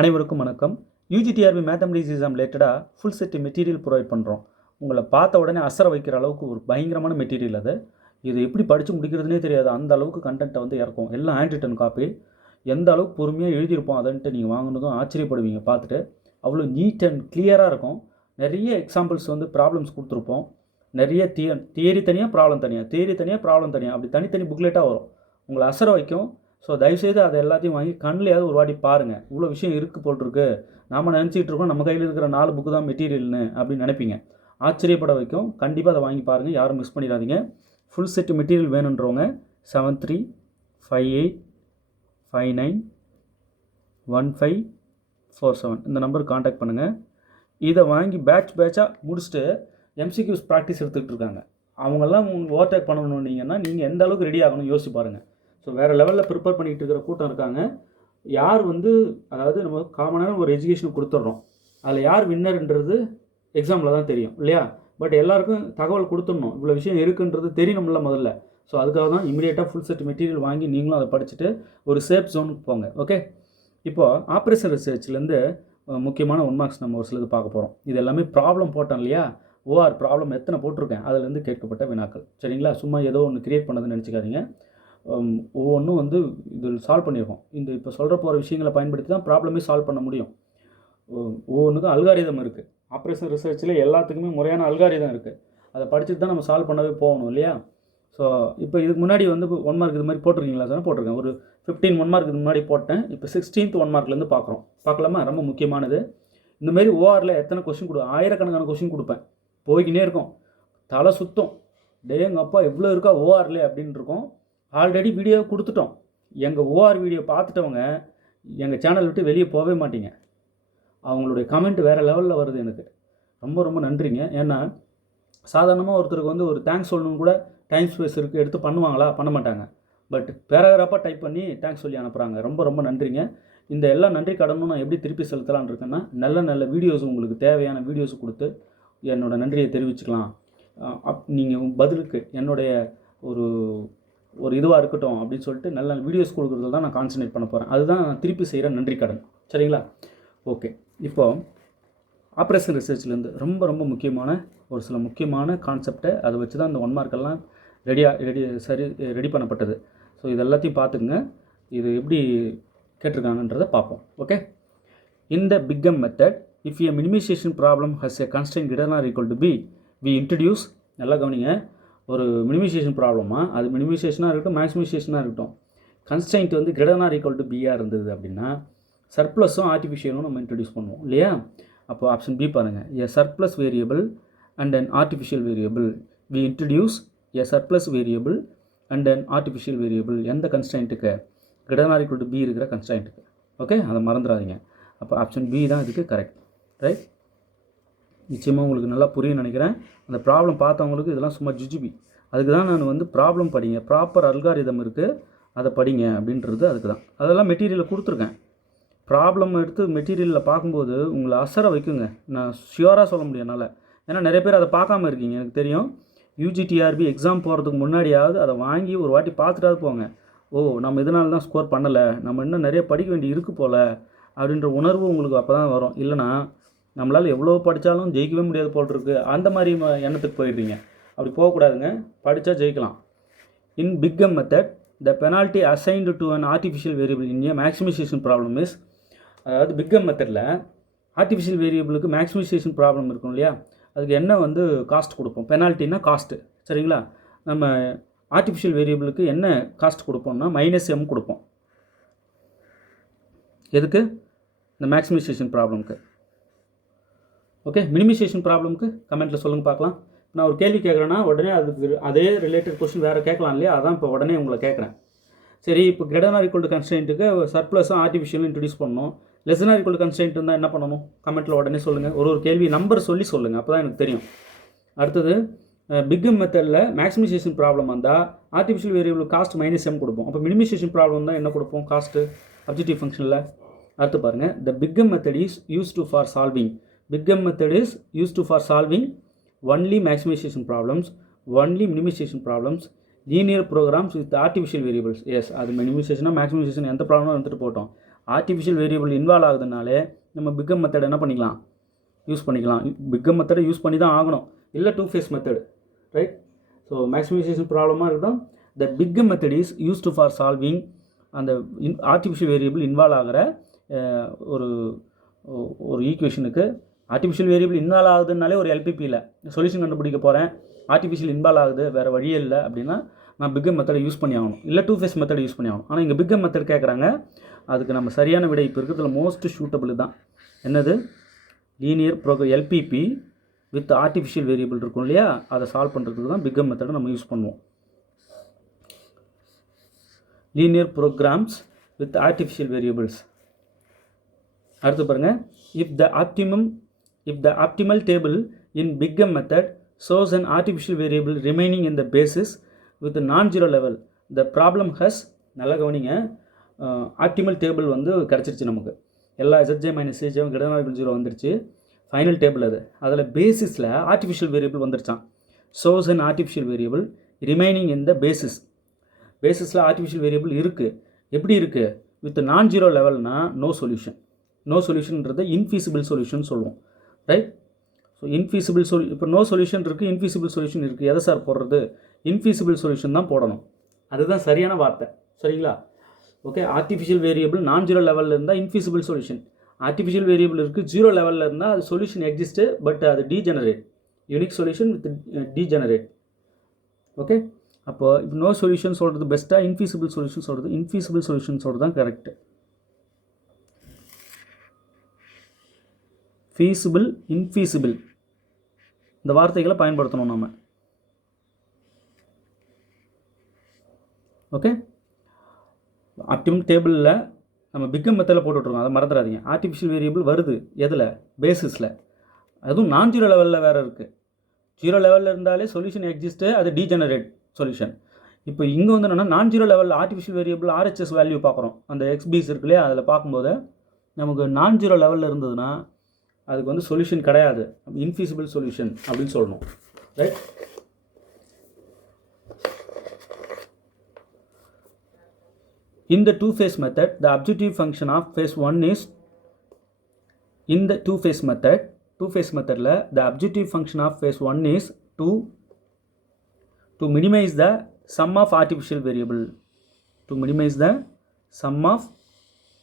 அனைவருக்கும் வணக்கம். UGTRB mathematics exam ரிலேட்டடாக ஃபுல் செட் மெட்டீரியல் ப்ரொவைட் பண்ணுறோம். உங்களை பார்த்த உடனே அசர வைக்கிற அளவுக்கு ஒரு பயங்கரமான மெட்டீரியல் அது. இது எப்படி படித்து முடிக்கிறதுனே தெரியாது, அந்த அளவுக்கு கண்டென்ட்டை வந்து இறக்கும். எல்லாம் ஹேண்ட் ரிட்டன் காப்பி. எந்த அளவுக்கு பொறுமையாக எழுதியிருப்போம் அதன்ட்டு நீங்கள் வாங்கினதும் ஆச்சரியப்படுவீங்க பார்த்துட்டு. அவ்வளோ நீட் அண்ட் கிளியராக இருக்கும். நிறைய எக்ஸாம்பிள்ஸ் வந்து ப்ராப்ளம்ஸ் கொடுத்துருப்போம். நிறைய தியரி தனியாக ப்ராப்ளம் தனியாக, தியரி தனியாக ப்ராப்ளம் தனியாக, அப்படி தனித்தனி புக்லெட்டாக வரும். உங்களை அசர வைக்கும். ஸோ தயவுசெய்து அதை எல்லாத்தையும் வாங்கி கண்ணிலையாவது ஒரு வாட்டி பாருங்கள். இவ்வளோ விஷயம் இருக்குது போட்டிருக்கு, நாம் நினச்சிக்கிட்டு இருக்கோம் நம்ம கையில் இருக்கிற 4 புக்கு தான் மெட்டீரியல்னு அப்படின்னு நினைப்பீங்க. ஆச்சரியப்பட வைக்கும். கண்டிப்பாக அதை வாங்கி பாருங்கள், யாரும் மிஸ் பண்ணிடாதீங்க. ஃபுல் செட்டு மெட்டீரியல் வேணுன்றவங்க 7358591547 இந்த நம்பருக்கு காண்டாக்ட் பண்ணுங்கள். இதை வாங்கி பேட்சாக முடிச்சுட்டு எம்சிக்யூஸ் ப்ராக்டிஸ் எடுத்துக்கிட்டு இருக்காங்க. அவங்கெல்லாம் ஓவர்டேக் பண்ணணுன்னீங்கன்னா நீங்கள் எந்த அளவுக்கு ரெடி ஆகணும் யோசிச்சு பாருங்கள். ஸோ வேறு லெவலில் ப்ரிப்பேர் பண்ணிகிட்டு இருக்கிற கூட்டம் இருக்காங்க. யார் வந்து அதாவது நம்ம காமனான ஒரு எஜுகேஷன் கொடுத்துட்றோம், அதில் யார் வின்னர்ன்றது எக்ஸாமில் தான் தெரியும் இல்லையா? பட் எல்லாருக்கும் தகவல் கொடுத்துடணும், இவ்வளோ விஷயம் இருக்குன்றது தெரியணும்ல முதல்ல. ஸோ அதுக்காக தான் இமீடியட்டாக ஃபுல் செட் மெட்டீரியல் வாங்கி நீங்களும் அதை படிச்சுட்டு ஒரு சேஃப் ஜோனுக்கு போங்க. ஓகே, இப்போது ஆப்ரேஷன் ரிசர்ச்லேருந்து முக்கியமான 1 மார்க்ஸ் நம்ம ஒரு சிலது பார்க்க போகிறோம். இது எல்லாமே ப்ராப்ளம் போட்டோம் இல்லையா? ஓஆர் ப்ராப்ளம் எத்தனை போட்டிருக்கேன் அதுலேருந்து கேட்கப்பட்ட வினாக்கள். சரிங்களா? சும்மா ஏதோ ஒன்று கிரியேட் பண்ணதுன்னு நினச்சிக்காதீங்க. ஒவ்வொன்றும் வந்து இது சால்வ் பண்ணியிருக்கோம். இந்த இப்போ சொல்கிற போகிற விஷயங்களை பயன்படுத்தி தான் ப்ராப்ளமே சால்வ் பண்ண முடியும். ஒவ்வொன்றுக்கும் அல்காரிதம் இருக்குது. ஆப்ரேஷன் ரிசர்ச்சில் எல்லாத்துக்குமே முறையான அல்காரிதம் இருக்குது. அதை படிச்சுட்டு தான் நம்ம சால்வ் பண்ணவே போகணும் இல்லையா? ஸோ இப்போ இதுக்கு முன்னாடி வந்து 1 மார்க் இது மாதிரி போட்டிருக்கீங்களா சார்? போட்டிருக்கேன். ஒரு 15 1 மார்க் இது முன்னாடி போட்டேன். இப்போ 16th 1 மார்க்லேருந்து பார்க்கலாமா? ரொம்ப முக்கியமானது. இந்தமாரி ஓஆரில் எத்தனை கொஸ்டின் ஆயிரக்கணக்கான கொஸ்டின் கொடுப்பேன். போய்கினே இருக்கும், தலை சுத்தம். டேங்கப்பா எவ்வளோ இருக்கா ஓஆர்ல அப்படின்னு இருக்கும். ஆல்ரெடி வீடியோ கொடுத்துட்டோம். எங்கள் ஓஆர் வீடியோ பார்த்துட்டவங்க எங்கள் சேனல் விட்டு வெளியே போகவே மாட்டீங்க. அவங்களுடைய கமெண்ட் வேறு லெவலில் வருது. எனக்கு ரொம்ப ரொம்ப நன்றிங்க. ஏன்னா சாதாரணமாக ஒருத்தருக்கு வந்து ஒரு தேங்க்ஸ் சொல்லணும்னு கூட டைம் ஸ்பேஸ் இருக்குது, எடுத்து பண்ணுவாங்களா? பண்ண மாட்டாங்க. பட் பேராகிராஃபாக டைப் பண்ணி தேங்க்ஸ் சொல்லி அனுப்புகிறாங்க. ரொம்ப ரொம்ப நன்றிங்க. இந்த எல்லா நன்றி கடனும் நான் எப்படி திருப்பி செலுத்தலான்னு இருக்கேன்னா, நல்ல நல்ல வீடியோஸ், உங்களுக்கு தேவையான வீடியோஸ் கொடுத்து என்னோடய நன்றியை தெரிவிச்சுக்கலாம். நீங்கள் பதிலுக்கு என்னுடைய ஒரு இதுவாக இருக்கட்டும் அப்படின்னு சொல்லிட்டு நல்ல வீடியோஸ் கொடுக்குறதுல தான் நான் கான்சன்ட்ரேட் பண்ண போகிறேன். அதுதான் நான் திருப்பி செய்கிற நன்றி கடன். சரிங்களா? ஓகே, இப்போது ஆப்ரேஷன் ரிசர்ச்லேருந்து ரொம்ப ரொம்ப முக்கியமான ஒரு சில முக்கியமான கான்செப்டை அதை வச்சு தான் இந்த 1 மார்க்கெல்லாம் ரெடி பண்ணப்பட்டது. ஸோ இது எல்லாத்தையும் பார்த்துக்குங்க. இது எப்படி கேட்டிருக்காங்கன்றதை பார்ப்போம். ஓகே, இந்த big M method if a minimization problem has a constant greater or equal to B we introduce. நல்லா கவனிங்க. ஒரு மினிமைசேஷன் ப்ராப்ளமாக, அது மினிமைசேஷனாக இருக்கட்டும் மேக்ஸிமைசேஷனாக இருக்கட்டும், கன்ஸ்டன்ட் வந்து கிரேட்டர் ஆர் ஈக்குவல் டு பியாக இருந்தது அப்படின்னா சர்ப்ளஸும் ஆர்டிஃபிஷியலும் நம்ம இன்ட்ரடியூஸ் பண்ணுவோம் இல்லையா? அப்போ ஆப்ஷன் பி பாருங்கள். A surplus variable and an artificial variable. We introduce a surplus variable and an artificial variable. எந்த கன்ஸ்டன்ட்டுக்கு? Greater or equal to B இருக்கிற கன்ஸ்டன்ட்டுக்கு. ஓகே, அதை மறந்துடாதீங்க. அப்போ ஆப்ஷன் பி தான் இதுக்கு கரெக்ட். ரைட்? நிச்சயமாக உங்களுக்கு நல்லா புரியும்னு நினைக்கிறேன். அந்த ப்ராப்ளம் பார்த்தவங்களுக்கு இதெல்லாம் சும்மா ஜிஜிபி. அதுக்கு தான் நான் வந்து ப்ராப்ளம் படிங்க, ப்ராப்பர் அல்காரிதம் இருக்குது அதை படிங்க அப்படின்றது அதுக்கு தான். அதெல்லாம் மெட்டீரியலில் கொடுத்துருக்கேன். ப்ராப்ளம் எடுத்து மெட்டீரியலில் பார்க்கும்போது உங்களை அசர வைக்குங்க. நான் ஷியோராக சொல்ல முடியும் என்னால். ஏன்னா நிறைய பேர் அதை பார்க்காம இருக்கீங்க, எனக்கு தெரியும். யூஜிடிஆர்பி எக்ஸாம் போகிறதுக்கு முன்னாடியாவது அதை வாங்கி ஒரு வாட்டி பார்த்துட்டாவது போங்க. ஓ, நம்ம இதனால தான் ஸ்கோர் பண்ணலை, நம்ம இன்னும் நிறைய படிக்க வேண்டி இருக்குது போல் அப்படின்ற உணர்வு உங்களுக்கு அப்போ தான் வரும். இல்லைனா நம்மளால் எவ்வளோ படித்தாலும் ஜெயிக்கவே முடியாது போல் இருக்குது, அந்த மாதிரி எண்ணத்துக்கு போயிடுறீங்க. அப்படி போகக்கூடாதுங்க. படித்தா ஜெயிக்கலாம். In big M method the penalty assigned to an artificial variable in a maximisation problem is. அதாவது பிக்கம் மெத்தடில் ஆர்டிஃபிஷியல் வேரியபிளுக்கு மேக்ஸிமைசேஷன் ப்ராப்ளம் இருக்கும் இல்லையா? அதுக்கு என்ன வந்து காஸ்ட் கொடுப்போம்? பெனால்ட்டினா காஸ்ட்டு. சரிங்களா? நம்ம ஆர்டிஃபிஷியல் வேரியபிளுக்கு என்ன காஸ்ட் கொடுப்போம்னா -m கொடுப்போம். எதுக்கு? இந்த மேக்ஸிமைசேஷன் ப்ராப்ளம்க்கு. ஓகே, மினிமைசேஷன் ப்ராப்ளம்க்கு கமெண்ட்டில் சொல்லுங்கள் பார்க்கலாம். நான் ஒரு கேள்வி கேட்குறேன்னா உடனே அதுக்கு அதே ரிலேட்டட் கொஸ்டின் வேறு கேட்கலாம் இல்லையா? அதான் இப்போ உடனே உங்களை கேட்குறேன். சரி, இப்போ கிரேட்டர் ஆர் ஈக்குவல் டு கன்ஸ்டன்ட்டுக்கு சர்ப்ளஸும் ஆர்டிஃபிஷியலும் இன்ட்ரடியூஸ் பண்ணணும். Less than or equal to constant இருந்தால் என்ன பண்ணணும்? கமெண்ட்டில் உடனே சொல்லுங்கள். ஒரு கேள்வி நம்பர் சொல்லுங்கள், அப்போ தான் எனக்கு தெரியும். அடுத்தது பிக்கம் மெத்தடில் மேக்ஸிமைசேஷன் ப்ராப்ளம் வந்தால் ஆர்டிஃபிஷியல் வேரியபிள் காஸ்ட் -m கொடுப்போம். அப்போ மினிமைசேஷன் ப்ராப்ளம் தான் என்ன கொடுப்போம்? காஸ்ட்டு அப்ஜெக்டிவ் ஃபங்க்ஷனில். அடுத்து பாருங்கள், the big M method is used for solving. Big M method is used for solving only maximization problems, only minimization problems, linear programs with artificial variables. Yes, அது மினிமைசேஷனாக மேக்ஸிமைசேஷன் எந்த ப்ராப்ளமும் வந்துட்டு போட்டோம். ஆர்டிஃபிஷியல் வேரியபிள் இன்வால்வ் ஆகுதுனாலே நம்ம பிகம் மெத்தட் என்ன பண்ணிக்கலாம், use பண்ணிக்கலாம். பிகம் மெத்தடை யூஸ் பண்ணி தான் ஆகணும், இல்லை two phase method, right? So maximisation ப்ராப்ளமாக இருக்கட்டும், the big M method is used for solving அந்த ஆர்டிஃபிஷியல் வேரியபிள் இன்வால்வ் ஆகிற ஒரு ஈக்குவேஷனுக்கு. ஆர்டிஃபிஷியல் வேரியபிள் இன்வால்வ் ஆகுதுனாலே ஒரு எல்பிபியில் சொல்யூஷன் கண்டுபிடிக்க போகிறேன், ஆர்டிஃபிஷியல் இன்வால்வ் ஆகுது, வேறு வழியே இல்லை அப்படின்னா நான் பிகம் மெத்தடை யூஸ் பண்ணி ஆகணும், இல்லை டூ ஃபேஸ் மெத்தடை யூஸ் பண்ணி ஆகணும். ஆனால் இங்கே பிகம் மெத்தட் கேட்குறாங்க, அதுக்கு நம்ம சரியான விடை இப்போ இருக்கிறதுல மோஸ்ட் சூட்டபிள் தான். என்னது? Linear LPP with artificial variable இருக்கும் இல்லையா, அதை சால்வ் பண்ணுறதுக்கு தான் பிகம் மெத்தடை நம்ம யூஸ் பண்ணுவோம். Linear programs with artificial variables. அடுத்து பாருங்கள், if the optimal table in big M method shows an artificial variable remaining in the basis with a non-zero level, the problem has, நல்லா கவனிங்க, ஆப்டிமல் டேபிள் வந்து கிடச்சிருச்சு நமக்கு, எல்லா ZJ மைனஸ் CJ ≥0 வந்துருச்சு, final table அது. அதில் பேசிஸில் ஆர்டிஃபிஷியல் வேரியபிள் வந்துருச்சான். shows an artificial variable remaining in the basis. பேசிஸில் ஆர்டிஃபிஷியல் வேரியபிள் இருக்குது. எப்படி இருக்குது? வித் நான் ஜீரோ லெவல்னா நோ சொல்யூஷன். நோ சொல்யூஷன்ன்றது இன்ஃபீஸிபிள் சொல்யூஷன் சொல்லுவோம், ரைட்? ஸோ இன்ஃபீஸிபிள் இப்போ நோ சொல்யூஷன் இருக்குது, இன்ஃபீஸிபிள் சொல்யூஷன் இருக்குது. எதை சார் போடுறது? இன்ஃபீஸிபிள் சொல்யூஷன் தான் போடணும், அதுதான் சரியான வார்த்தை, சரிங்களா? ஓகே, ஆர்டிஃபிஷியல் வேரியபிள் நான் ஜீரோ லெவலில் இருந்தால் இன்ஃபீஸிபிள் சொல்யூஷன், ஆர்டிஃபிஷியல் வேரியபிள் இருக்குது ஜீரோ லெவலில் இருந்தால் அது சொல்யூஷன் எக்ஸிஸ்ட்டு, பட் அது degenerate, unique solution with degenerate. Okay, அப்போ இப்போ நோ சொல்யூஷன் சொல்கிறது பெஸ்ட்டாக, இன்ஃபீஸிபிள் சொல்யூஷன் சொல்கிறது, இன்ஃபீஸிபிள் சொல்யூஷன் சொல்கிறது தான் கரெக்டு. ஃபீஸிபிள், இன்ஃபீஸிபிள் இந்த வார்த்தைகளை பயன்படுத்தணும் நம்ம. ஓகே, ஆப்டிமல் டேபிளில் நம்ம பிகம் மெத்தடில் போட்டுட்ருக்கோம், அதை மறந்துடாதீங்க. ஆர்டிஃபிஷியல் வேரியபிள் வருது எதில்? பேசிஸில். அதுவும் நான் ஜீரோ லெவலில் வேறு இருக்குது. ஜீரோ லெவலில் இருந்தாலே சொல்யூஷன் எக்ஸிஸ்ட்டு, அது டீஜெனரேட் சொல்யூஷன். இப்போ இங்கே வந்து என்னென்னா நான் ஜீரோ லெவலில் ஆர்டிஃபிஷியல் வேரியபிள் RHS வேல்யூ பார்க்குறோம், அந்த XBs இருக்கு இல்லையா, அதில் பார்க்கும்போது நமக்கு நான் ஜீரோ லெவலில் இருந்ததுன்னா அதுக்கு வந்து சொல்யூஷன் கிடையாது, இன்ஃபீஸிபிள் சொல்யூஷன் அப்படின்னு சொல்லணும், right? In the two-phase method, the objective function of phase 1 is, in the two-phase methodல the objective function of phase 1 is to minimize the sum of artificial variable, to minimize the sum of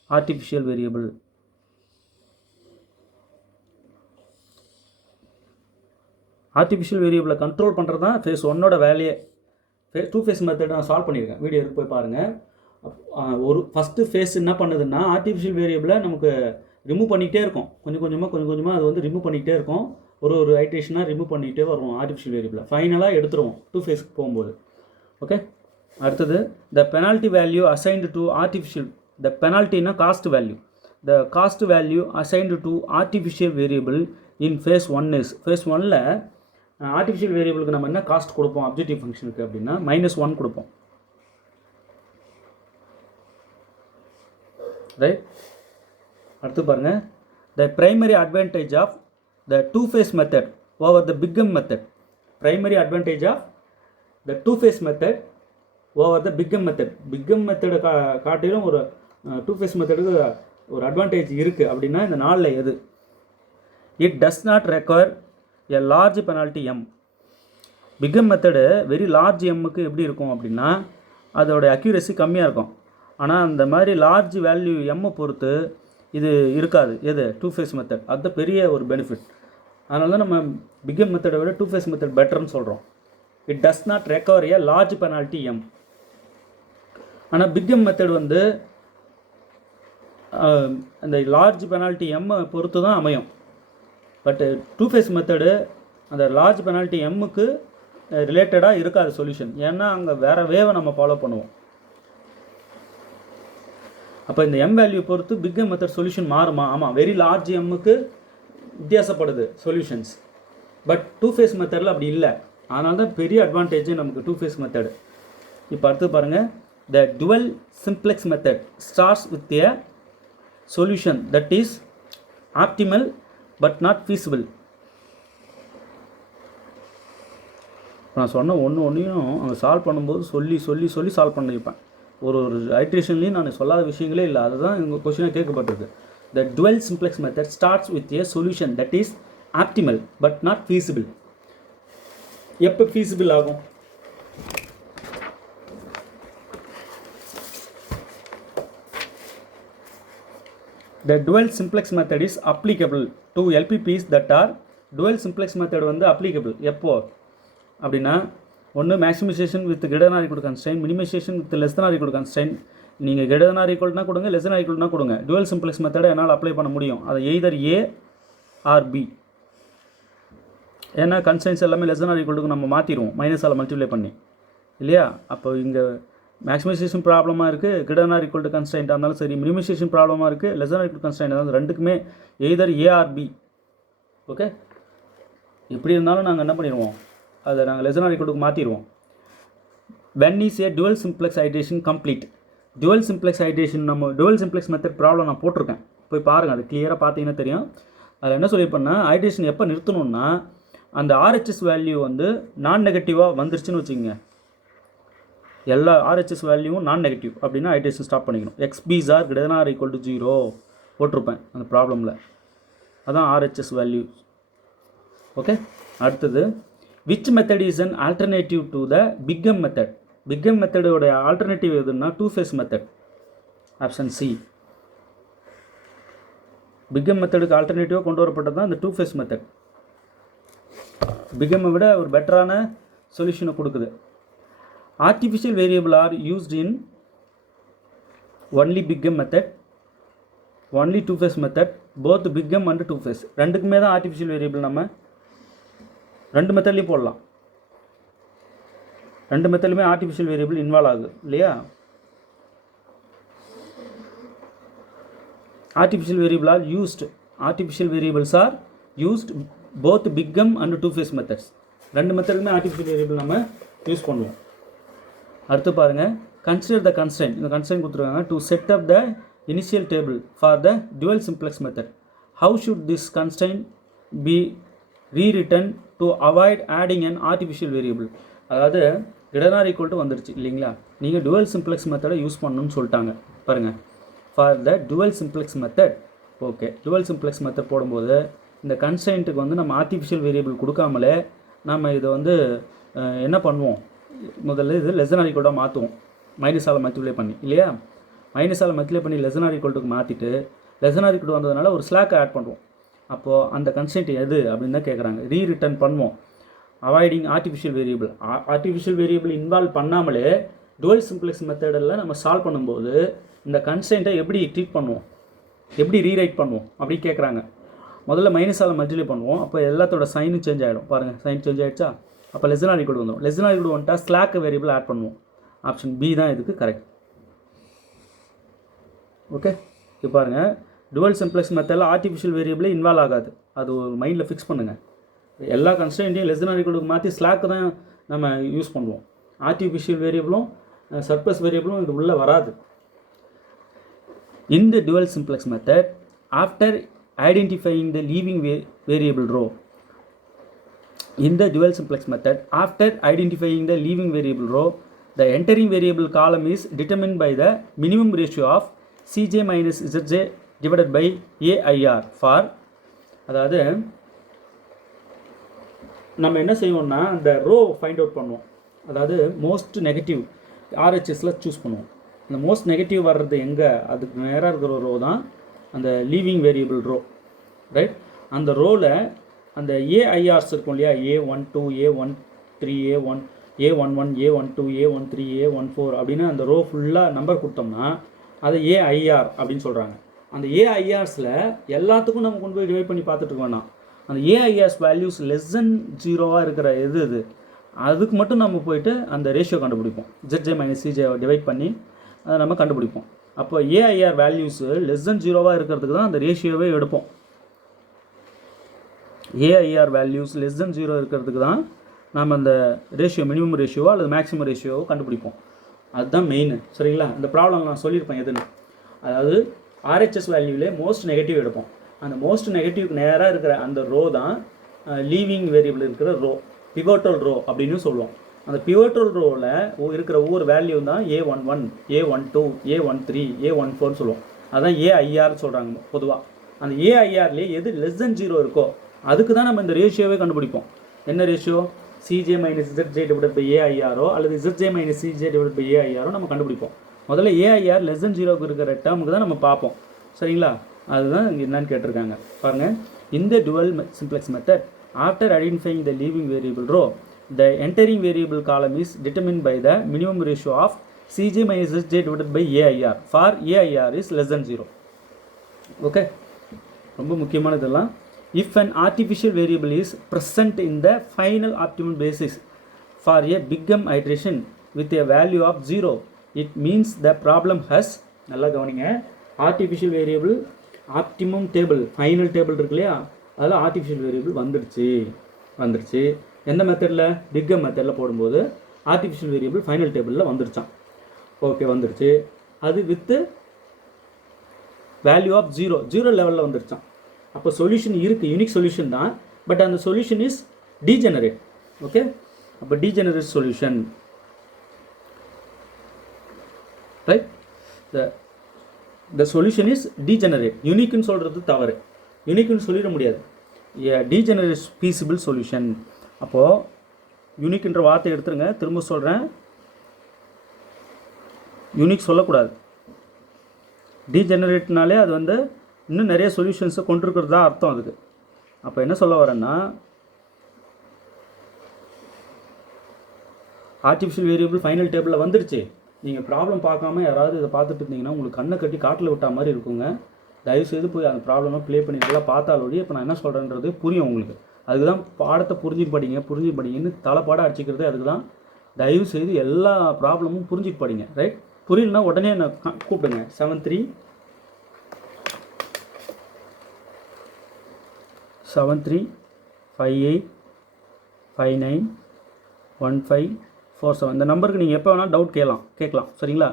artificial variable. Artificial வேரியபிளை control பண்ணுறது தான் phase ஒன்னோட வேலையே. Two phase method நான் solve பண்ணியிருக்கேன், video எடுத்து போய் பாருங்கள். ஒரு ஃபஸ்ட்டு ஃபேஸ் என்ன பண்ணுதுன்னா ஆர்டிஃபிஷியல் வேரியபிளை நமக்கு ரிமூவ் பண்ணிகிட்டே இருக்கும், கொஞ்சம் கொஞ்சமாக அது வந்து ரிமூவ் பண்ணிகிட்டே இருக்கும், ஒரு ஐட்ரேஷனாக ரிமூவ் பண்ணிகிட்டே வரும் ஆர்டிஃபிஷியல் வேரியபிளை, ஃபைனலாக எடுத்துருவோம் டூ ஃபேஸ்க்கு போகும்போது. ஓகே, அடுத்தது the penalty value assigned to artificial, the பெனால்ட்டினா cost value, the cost value assigned to artificial variable in phase 1 is, phase 1ல் ஆர்டிஃபிஷியல் வேரியபிளுக்கு நம்ம என்ன காஸ்ட் கொடுப்போம் அப்ஜெக்டிவ் ஃபங்க்ஷனுக்கு அப்படின்னா -1 கொடுப்போம், ரைட்? அடுத்து பாருங்கள், the primary advantage of the two phase method over the big M method, primary advantage of the two phase method over the big M method, big M மெத்தடை காட்டிலும் ஒரு டூ ஃபேஸ் மெத்தடுக்கு ஒரு அட்வான்டேஜ் இருக்குது அப்படின்னா இந்த நாளில் எது? It does not require a large penalty M. Big M method very large எம்முக்கு எப்படி இருக்கும் அப்படின்னா அதோட அக்யூரசி கம்மியாக இருக்கும், ஆனால் அந்த மாதிரி லார்ஜ் வேல்யூ எம்மை பொறுத்து இது இருக்காது. எது? டூ ஃபேஸ் மெத்தட், அதுதான் பெரிய ஒரு பெனிஃபிட். அதனால தான் நம்ம பிகம் மெத்தடை விட டூ ஃபேஸ் மெத்தட் பெட்டர்னு சொல்கிறோம். It does not recover a large penalty M. ஆனால் பிகம் மெத்தட் வந்து அந்த லார்ஜ் பெனால்ட்டி எம்மை பொறுத்து தான் அமையும். பட்டு டூ ஃபேஸ் மெத்தடு அந்த லார்ஜ் பெனால்ட்டி எம்முக்கு ரிலேட்டடாக இருக்காது சொல்யூஷன், ஏன்னா அங்கே வேறு வேவை நம்ம ஃபாலோ பண்ணுவோம். அப்போ இந்த M வேல்யூ பொறுத்து பிகம் மெத்தட் சொல்யூஷன் மாறுமா? ஆமாம், வெரி லார்ஜ் எம்முக்கு வித்தியாசப்படுது சொல்யூஷன்ஸ், பட் டூ ஃபேஸ் மெத்தடில் அப்படி இல்லை. அதனால தான் பெரிய அட்வான்டேஜ் நமக்கு டூ ஃபேஸ் மெத்தடு. இப்போ அடுத்து பாருங்கள், the dual simplex method starts with a solution that is optimal but not feasible. நான் சொன்ன ஒன்றையும் அங்கே சால்வ் பண்ணும்போது சொல்லி சால்வ் பண்ணியிருப்பேன். ஒரு ஐட்ரேஷன்லேயும் நான் சொல்லாத விஷயங்களே இல்லை. அதுதான் உங்கள் கொஸ்டினாக கேட்கப்பட்டிருக்கு. The dual simplex method starts with a solution that is optimal but not feasible. எப்போ feasible ஆகும்? The dual simplex method is applicable to LPPs that are dual simplex method வந்து applicable எப்போ அப்படின்னா, ஒன்று maximization with greater than or equal to constraint, minimization with less than or equal to constraint. நீங்கள் greater than or equal to கொடுங்க, less than or equal to கொடுங்க. dual simplex method என்னால் apply பண்ண முடியும். அது எய்தர் A ஆர் B. ஏன்னா constrains எல்லாமே less than or equal to நம்ம மாற்றிடுவோம், மைனஸால் மல்டிப்ளை பண்ணி, இல்லையா? அப்போ இங்கே மேக்ஸிமைசேஷன் ப்ராப்ளமாக இருக்குது, greater than or equal to constraint இருந்தாலும் சரி, மினிமைசேஷன் ப்ராப்ளமாக இருக்குது, less than or equal to constraint இருந்தாலும் ரெண்டுக்குமே either A or B. Okay, இப்படி இருந்தாலும் நாங்கள் என்ன பண்ணிடுவோம், அதை நாங்கள் less than or equal to மாற்றிடுவோம். when is a dual simplex iteration complete? dual simplex iteration நம்ம dual simplex மெத்தட் ப்ராப்ளம் நான் போட்டிருக்கேன், போய் பாருங்கள், அது கிளியராக பார்த்தீங்கன்னா தெரியும். அதில் என்ன சொல்லியிருப்பேன்னா, ஐட்ரேஷன் எப்போ நிறுத்தணும்னா அந்த RHS வேல்யூ வந்து நான் நெகட்டிவாக வந்துருச்சுன்னு வச்சுக்கோங்க. எல்லா RHS வேல்யூவும் நான் நெகட்டிவ் அப்படின்னா ஐட்ரேஷன் ஸ்டாப் பண்ணிக்கணும். XBs are greater than or equal to 0 போட்டிருப்பேன் அந்த ப்ராப்ளமில், அதான் RHS வேல்யூ. ஓகே, அடுத்தது which method is an alternative to the big M method? big M மெத்தடோட ஆல்டர்னேட்டிவ் எதுன்னா two phase method, option C. big M மெத்தடுக்கு ஆல்டர்னேட்டிவாக கொண்டு வரப்பட்டது தான் இந்த two phase method. big M விட ஒரு பெட்டரான சொல்யூஷனை கொடுக்குது. Artificial variable are used in only big M method, only two phase method, both big M and two phase ரெண்டுக்குமே தான் ஆர்டிஃபிஷியல் வேரியபிள் நம்ம ரெண்டு மெத்தட்லேயும் போடலாம். ரெண்டு மெத்தட்லையுமே ஆர்டிஃபிஷியல் வேரியபிள் இன்வால்வ் ஆகுது, இல்லையா? Artificial variable are used, artificial variables are used both big M and two phase methods. ரெண்டு மெத்தடுமே ஆர்டிஃபிஷியல் வேரியபிள் நம்ம யூஸ் பண்ணுவோம். அடுத்து பாருங்கள், கன்சிடர் த கன்ஸ்ட்ரெயின்ட். இந்த கன்ஸ்ட்ரெயின்ட் கொடுத்துருக்காங்க, to set up the initial table for the dual simplex method. How should this constraint be rewritten to avoid adding an artificial variable? அதாவது greater than or equal to வந்துருச்சு இல்லைங்களா, நீங்கள் dual simplex மெத்தடை use பண்ணணும்னு சொல்லிட்டாங்க பாருங்கள். For the dual simplex method, okay, dual simplex method போடும்போது இந்த கன்ஸ்ட்ரெயின்ட்டுக்கு வந்து நம்ம ஆர்டிஃபிஷியல் வேரியபிள் கொடுக்காமலே நம்ம இதை வந்து என்ன பண்ணுவோம், முதல்ல இது less than or equal to மாற்றுவோம், மைனஸால் மல்டிப்ளை பண்ணி, இல்லையா? மைனஸால் மல்டிப்ளை பண்ணி less than or equal to மாற்றிட்டு less than or equal to வந்ததுனால ஒரு ஸ்லாக்கை ஆட் பண்ணுவோம். அப்போது அந்த கன்ஸ்ட்ரெயின்ட் எது அப்படின்னு தான் கேட்குறாங்க. ரீரிட்டன் பண்ணுவோம், avoiding artificial variable. Artificial variable involve பண்ணாமலே dual simplex மெத்தடில் நம்ம சால்வ் பண்ணும்போது இந்த கன்ஸ்ட்ரெயின்ட்டை எப்படி ட்ரீட் பண்ணுவோம், எப்படி ரீரைட் பண்ணுவோம் அப்படி கேட்குறாங்க. முதல்ல மைனஸால் மல்டிப்ளை பண்ணுவோம், அப்போ எல்லாத்தோட சைனும் சேஞ்ச் ஆகிடும். பாருங்கள், சைன் சேஞ்ச் ஆகிடுச்சா, அப்போ less than or equal to வந்துடும். less than or equal to வந்துட்டா ஸ்லாக் வேரியபிள் ஆட் பண்ணுவோம். ஆப்ஷன் பி தான் இதுக்கு கரெக்ட். ஓகே, இப்போ பாருங்கள், dual simplex மெத்தடில் ஆர்டிஃபிஷியல் வேரியபிளே இன்வால்வ் ஆகாது, அது ஒரு மைண்டில் ஃபிக்ஸ் பண்ணுங்கள். எல்லா கன்ஸ்ட்ரெயின்ட்டையும் less than or equal to மாற்றி ஸ்லாக்கு தான் நம்ம யூஸ் பண்ணுவோம். ஆர்டிஃபிஷியல் வேரியபிளும் சர்ப்ளஸ் வேரியபிளும் இது உள்ளே வராது. In the dual simplex method, after identifying the leaving variable row, in the dual simplex method, after identifying the leaving variable row, the entering variable column is determined by the minimum ratio of Cj minus Zj divided by AIR for, அதாவது நம்ம என்ன செய்வோம்னா அந்த row find out பண்ணுவோம். அதாவது most negative RHSல choose பண்ணுவோம். அந்த most negative வர்றது எங்கே, அதுக்கு நேராக இருக்கிற ரோ தான் அந்த லீவிங் வேரியபிள் ரோ, ரைட்? அந்த ரோவில் அந்த AIRs இருக்கும் இல்லையா, A12 A13 A11 A12 A13 A14 அப்படின்னு அந்த ரோ ஃபுல்லாக நம்பர் கொடுத்தோம்னா அதை AIR அப்படின்னு சொல்கிறாங்க. அந்த AIRஸில் எல்லாத்துக்கும் நம்ம கொண்டு போய் டிவைட் பண்ணி பார்த்துட்டு இருக்க வேணாம். அந்த AIRs வேல்யூஸ் less than 0 இருக்கிற எது அதுக்கு மட்டும் நம்ம போயிட்டு அந்த ரேஷியோ கண்டுபிடிப்போம். Zj மைனஸ் Cj டிவைட் பண்ணி அதை நம்ம கண்டுபிடிப்போம். அப்போ AIR வேல்யூஸு less than 0 இருக்கிறதுக்கு தான் அந்த ரேஷியோவே எடுப்போம். AIR வேல்யூஸ் less than 0 இருக்கிறதுக்கு தான் நம்ம அந்த ரேஷியோ, மினிமம் ரேஷியோவோ அல்லது மேக்ஸிமம் ரேஷியோவோ கண்டுபிடிப்போம். அதுதான் மெயின், சரிங்களா? இந்த ப்ராப்ளம் நான் சொல்லியிருப்பேன் எதுன்னு. அதாவது RHS வேல்யூவிலே மோஸ்ட் நெகட்டிவ் எடுப்போம். அந்த மோஸ்ட் நெகட்டிவ்க்கு நேராக இருக்கிற அந்த ரோ தான் லீவிங் வேரியபிள் இருக்கிற ரோ, பிவோட்டல் ரோ அப்படின்னு சொல்லுவோம். அந்த பிவோட்டல் ரோவில் இருக்கிற ஒவ்வொரு வேல்யூ தான் A11, A12, A13, A14 சொல்லுவோம். அதான் ஏஐஆர் சொல்கிறாங்க பொதுவாக. அந்த ஏஐஆர்லேயே எது லெஸ் தென் 0 இருக்கோ அதுக்கு தான் நம்ம இந்த ரேஷியோவே கண்டுபிடிப்போம். என்ன ratio? CJ minus ZJ divide by AIRO அல்லது ZJ minus CJ divide by AIRO நம்ம கண்டுபிடிப்போம். முதல்ல ஏஐஆர் லெஸ் தென் 0க்கு இருக்கிற டேர்முக்கு தான் நம்ம பார்ப்போம். சரிங்களா? அதுதான் இங்கே என்னன்னு கேட்டிருக்காங்க பாருங்கள். இந்த dual simplex method, after identifying the leaving variable row, the entering variable column is determined by the minimum ratio of Cj minus Sj divided by AIR for AIR is less than 0. Okay, ரொம்ப முக்கியமானதெல்லாம். If an artificial variable is present in the final optimum basis for a big M iteration with a value of 0, it means the problem has, நல்லா கவனிங்க, artificial variable optimum table final table இருக்கு இல்லையா, அதில் artificial variable வந்துடுச்சு. எந்த மெத்தடில்? Big M மெத்தடில் போடும்போது ஆர்டிஃபிஷியல் வேரியபிள் ஃபைனல் டேபிளில் வந்துடுச்சான். ஓகே, வந்துடுச்சு. அது வித்து வேல்யூ ஆஃப் 0 லெவலில் வந்துடுச்சான். அப்போ சொல்யூஷன் இருக்குது, யூனிக் சொல்யூஷன் தான். பட் அந்த சொல்யூஷன் இஸ் டீஜெனரேட். ஓகே, அப்போ degenerate solution, right? the solution is degenerate. யூனிக்னு சொல்கிறது தவறு, யூனிக்னு சொல்லிட முடியாது. degenerate feasible solution. அப்போது யூனிக்ன்ற வார்த்தை எடுத்துருங்க, திரும்ப சொல்கிறேன், யூனிக் சொல்லக்கூடாது. டீஜெனரேட்னாலே அது வந்து இன்னும் நிறைய சொல்யூஷன்ஸை கொண்டிருக்கிறதா அர்த்தம் அதுக்கு. அப்போ என்ன சொல்ல வரேன்னா, ஆர்டிஃபிஷியல் வேரியபிள் ஃபைனல் டேபிளில் வந்துடுச்சு. நீங்கள் ப்ராப்ளம் பார்க்காம யாராவது இதை பார்த்துட்டு இருந்தீங்கன்னா உங்களுக்கு கண்ணை கட்டி காட்டில் விட்டா மாதிரி இருக்குங்க. தயவுசெய்து போய் அந்த ப்ராப்ளமாக ப்ளே பண்ணி நல்லா பார்த்தாலோடி இப்போ நான் என்ன சொல்கிறேன்றது புரியும் உங்களுக்கு. அதுக்கு தான் பாடத்தை புரிஞ்சு படிங்கன்னு தலைப்பாடம் அடிச்சிக்கிறதே அதுக்கு தான். தயவுசெய்து எல்லா ப்ராப்ளமும் புரிஞ்சுட்டு படிங்க, ரைட்? புரியலன்னா உடனே என்ன கூப்பிடுங்க. 7358591547. இந்த நம்பருக்கு நீங்கள் எப்போ வேணால் டவுட் கேட்கலாம். சரிங்களா?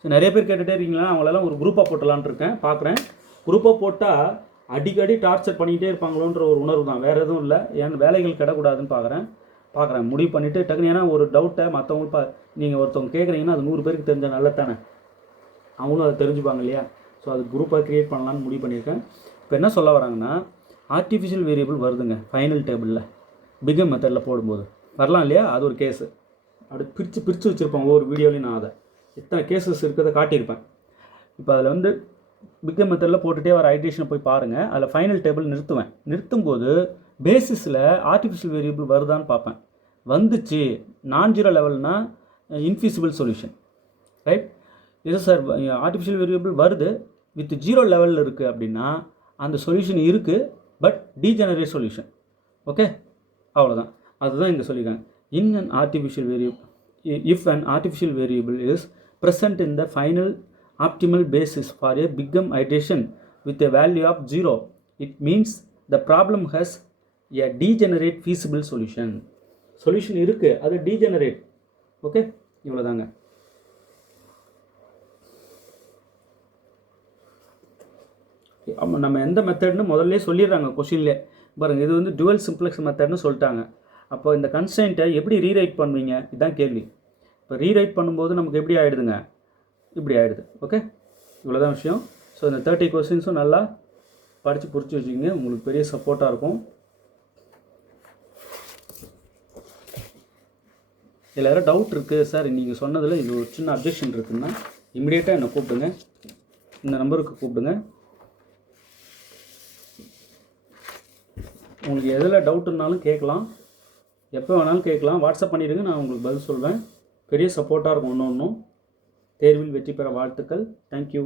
சரி, நிறைய பேர் கேட்டுகிட்டே இருக்கீங்களா, அவங்களெல்லாம் ஒரு குரூப்பாக போட்டலான்னு இருக்கேன், பார்க்குறேன். குரூப்பாக போட்டால் அடிக்கடி டார்ச்சர் பண்ணிக்கிட்டே இருப்பாங்களோன்ற ஒரு உணர்வு தான், வேறு எதுவும் இல்லை. ஏன் வேலைகள் கிடக்கூடாதுன்னு பார்க்குறேன் முடிவு பண்ணிவிட்டு டக்குன்னு. ஏன்னா ஒரு டவுட்டை மற்றவங்க நீங்கள் ஒருத்தவங்க கேட்குறீங்கன்னா அது 100 பேருக்கு தெரிஞ்ச நல்லது தானே, அவங்களும் அதை தெரிஞ்சுப்பாங்க இல்லையா? ஸோ அது குரூப்பாக க்ரியேட் பண்ணலான்னு முடிவு பண்ணியிருக்கேன். இப்போ என்ன சொல்ல வராங்கன்னா, ஆர்டிஃபிஷியல் வேரியபிள் வருதுங்க ஃபைனல் டேபிளில் பிக் எம் மெத்தடில் போடும்போது வரலாம் இல்லையா? அது ஒரு கேஸு. அப்படி பிரித்து வச்சுருப்பேன் ஒவ்வொரு வீடியோலையும். நான் அதை எத்தனை கேசஸ் இருக்கிறத காட்டியிருப்பேன். இப்போ அதில் வந்து பிக் எம் மெத்தடில் போட்டுகிட்டே வர ஐட்ரேஷனை போய் பாருங்கள். அதில் ஃபைனல் டேபிள் நிறுத்தும்போது பேசிஸில் ஆர்டிஃபிஷியல் வேரியபிள் வருதான்னு பார்ப்பேன். வந்துச்சு, நான்-0 லெவல்னா இன்ஃபீசிபிள் சொல்யூஷன், ரைட்? இது சார் ஆர்டிஃபிஷியல் வேரியபிள் வருது வித் 0 லெவலில் இருக்குது அப்படின்னா அந்த சொல்யூஷன் இருக்குது, பட் டீஜெனரேட் சொல்யூஷன். ஓகே, அவ்வளோதான். அதுதான் இங்கே சொல்லியிருக்காங்க. In an artificial variable, if an artificial variable is present in the final optimal basis for a big M iteration with a value of 0, it means the problem has a degenerate feasible solution. Solution இருக்குது, அது degenerate. Okay, இவ்வளோதாங்க. நம்ம எந்த மெத்தட்னு முதல்ல சொல்லிடுறாங்க கொஷின்லே பாருங்கள். இது வந்து டுவல் சிம்ப்ளெக்ஸ் மெத்தட்னு சொல்லிட்டாங்க. அப்போ இந்த கன்ஸ்டன்ட்டை எப்படி ரீரைட் பண்ணுவீங்க, இதுதான் கேள்வி. இப்போ ரீரைட் பண்ணும்போது நமக்கு எப்படி ஆகிடுதுங்க, இப்படி ஆகிடுது. ஓகே, இவ்வளோதான் விஷயம். ஸோ இந்த 30 கொஸ்டின்ஸும் நல்லா படித்து புரிச்சு வச்சுக்கிங்க, உங்களுக்கு பெரிய சப்போர்ட்டாக இருக்கும். இதில் யாரும் டவுட் இருக்குது சார் நீங்கள் சொன்னதில் இது ஒரு சின்ன அப்ஜெக்ஷன் இருக்குதுன்னா இமிடியேட்டாக என்னை கூப்பிடுங்க, இந்த நம்பருக்கு கூப்பிடுங்க. உங்களுக்கு எதில் டவுட்டுன்னாலும் கேட்கலாம், எப்போ வேணாலும் கேட்கலாம். வாட்ஸ்அப் பண்ணிவிடுங்க, நான் உங்களுக்கு பதில் சொல்வேன். பெரிய சப்போர்ட்டாக இருக்கும். ஒன்றும் தேர்வில் வெற்றி பெற வாழ்த்துக்கள். தேங்க்யூ.